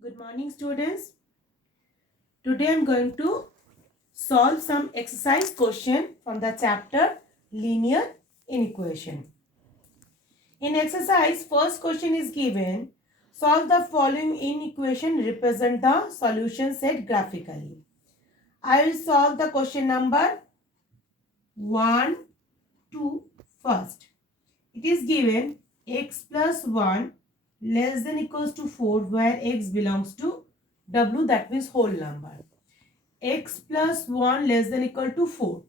Good morning, students. Today I am going to solve some exercise question from the chapter Linear Inequation. In exercise, first question is given. Solve the following inequation, represent the solution set graphically. I will solve the question number 1, 2 first. It is given x plus 1 less than equals to 4 where x belongs to w, that means whole number. X plus 1 less than equal to 4.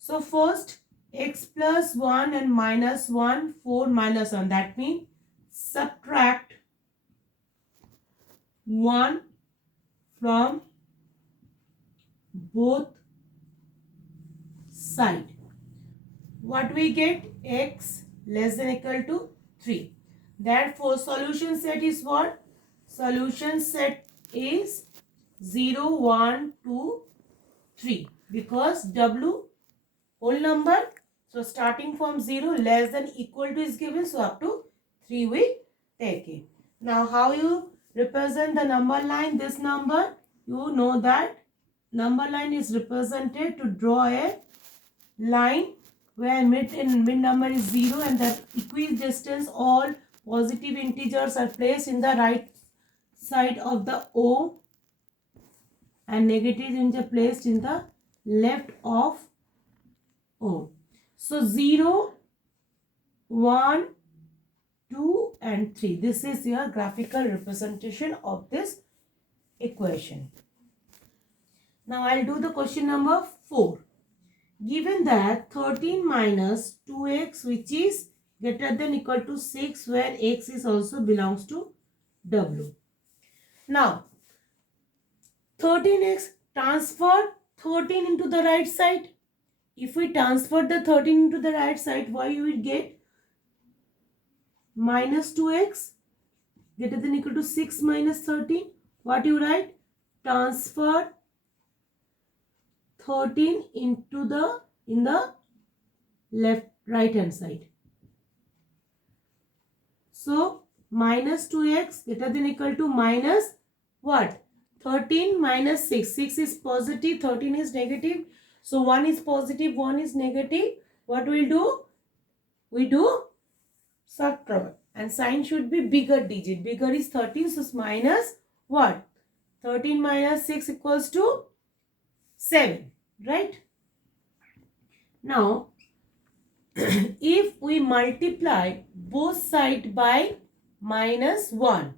So first x plus 1 and minus 1, 4 minus 1, that means subtract 1 from both side. What we get? X less than equal to 3. Therefore solution set is what? Solution set is 0, 1, 2, 3 because w whole number. So starting from 0 less than equal to is given. So up to 3 we take it. Now how you represent the number line? This number, you know that number line is represented to draw a line where mid number is 0 and the equidistance all positive integers are placed in the right side of the O and negative integers placed in the left of O. So 0, 1, 2 and 3. This is your graphical representation of this equation. Now I'll do the question number 4. Given that 13 minus 2x which is greater than equal to 6 where x is also belongs to w. Now 13x, transfer 13 into the right side. If we transfer the 13 into the right side, what you will get? Minus 2x greater than equal to 6 minus 13. What you write? Transfer 13 into the right hand side. So minus 2x greater than equal to minus what? 13 minus 6. 6 is positive, 13 is negative. So 1 is positive, 1 is negative. What we'll do? We do subtract. And sign should be bigger digit. Bigger is 13. So minus what? 13 minus 6 equals to 7. Right? Now, if we multiply both sides by minus 1,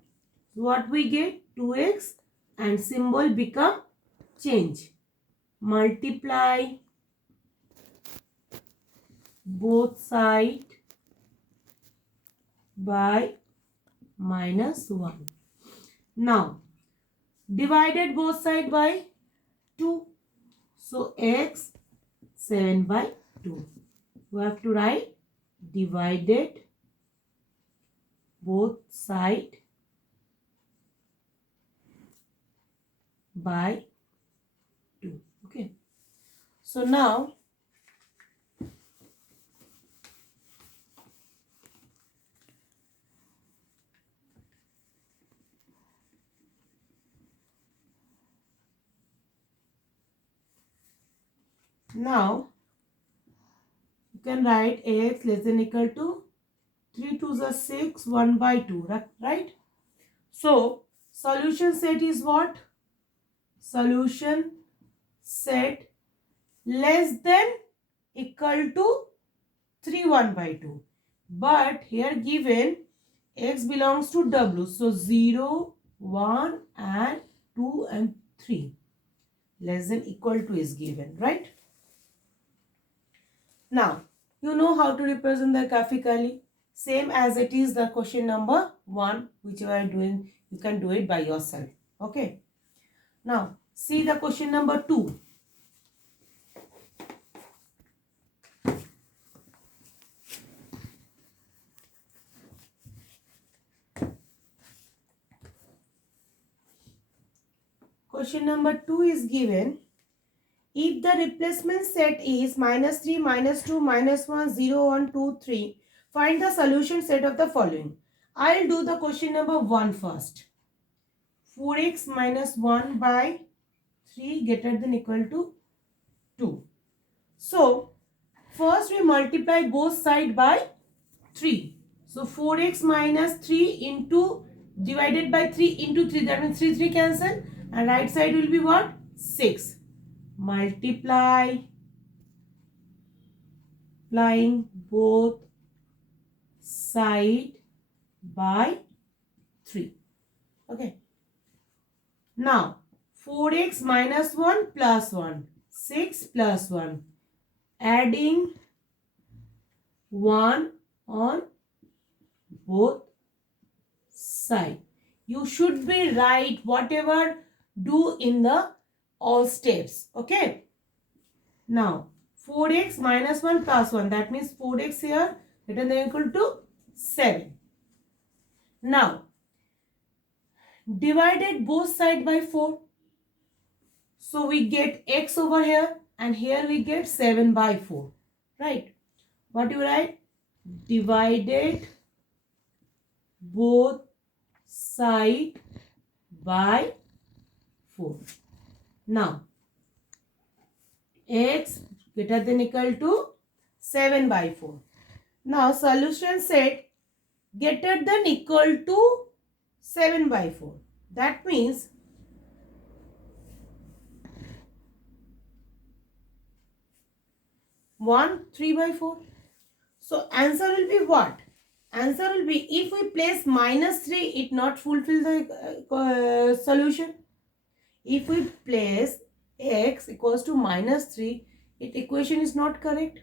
what we get? 2x and symbol become change. Multiply both sides by minus 1. Now, divided both sides by 2. So, x 7 by 2. We have to write divided both sides by 2. Okay. So now you can write ax less than equal to 3 to the 6, 1 by 2, right? So solution set is what? Solution set less than equal to 3, 1 by 2. But here given x belongs to w. So 0, 1 and 2 and 3 less than equal to is given, right? Now, you know how to represent that graphically. Same as it is the question number 1, which you are doing, you can do it by yourself. Okay. Now, see the question number 2. Question number 2 is given. If the replacement set is minus 3, minus 2, minus 1, 0, 1, 2, 3, find the solution set of the following. I'll do the question number 1 first. 4x minus 1 by 3 greater than equal to 2. So, first we multiply both sides by 3. So, 4x minus 3 into divided by 3 into 3. That means 3 cancel. And right side will be what? 6. Multiplying both side by 3. Okay. Now, 4x minus 1 plus 1. 6 plus 1. Adding 1 on both sides. You should be right whatever do in the all steps. Okay. Now, 4x minus 1 plus 1. That means 4x here greater than equal to 7. Now, divided both sides by 4. So, we get x over here and here we get 7 by 4. Right. What do you write? Divided both sides by 4. Now, x greater than equal to 7 by 4. Now, solution set greater than equal to 7 by 4. That means 3 by 4. So, answer will be what? Answer will be, if we place minus 3, it not fulfill the solution. If we place x equals to minus 3, its equation is not correct.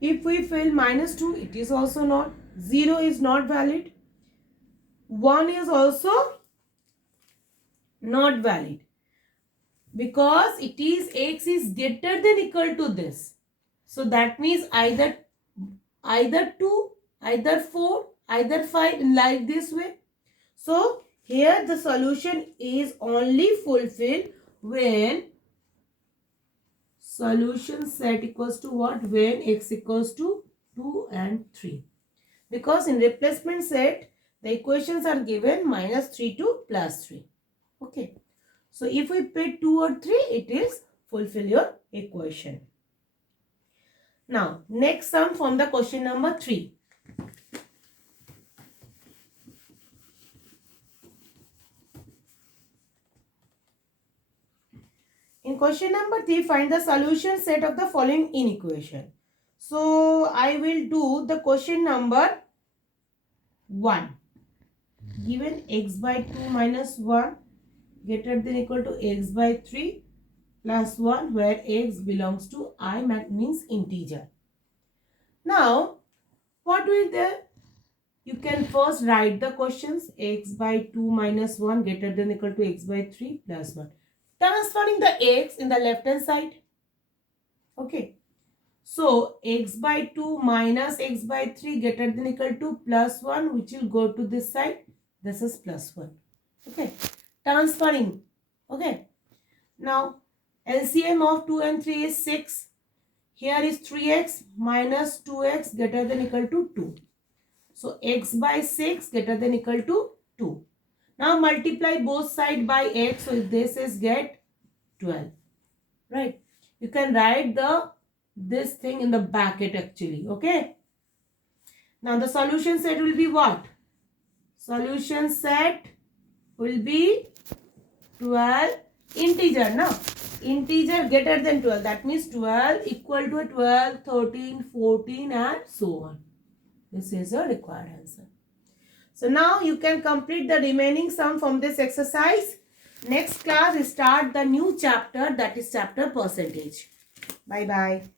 If we fill minus 2, it is also not. 0 is not valid. 1 is also not valid. Because it is x is greater than equal to this. So that means either 2, either 4, either 5 in like this way. So here the solution is only fulfilled when solution set equals to what? When x equals to 2 and 3. Because in replacement set, the equations are given minus 3 to plus 3. Okay. So if we put 2 or 3, it is fulfill your equation. Now, next sum from the question number 3. In question number 3, find the solution set of the following inequation. So, I will do the question number 1. Given x by 2 minus 1 greater than equal to x by 3 plus 1, where x belongs to I, means integer. Now, what will there? You can first write the questions. X by 2 minus 1 greater than equal to x by 3 plus 1. Transferring the x in the left hand side. Okay. So, x by 2 minus x by 3 greater than equal to plus 1, which will go to this side. This is plus 1. Okay. Transferring. Okay. Now, LCM of 2 and 3 is 6. Here is 3x minus 2x greater than equal to 2. So, x by 6 greater than equal to 2. Now, multiply both sides by x. So, this is get 12. Right. You can write this thing in the bracket actually. Okay. Now, the solution set will be what? Solution set will be 12 integer. Now, integer greater than 12. That means 12 equal to 12, 13, 14 and so on. This is a required answer. So now you can complete the remaining sum from this exercise. Next class, start the new chapter, that is chapter percentage. Bye-bye.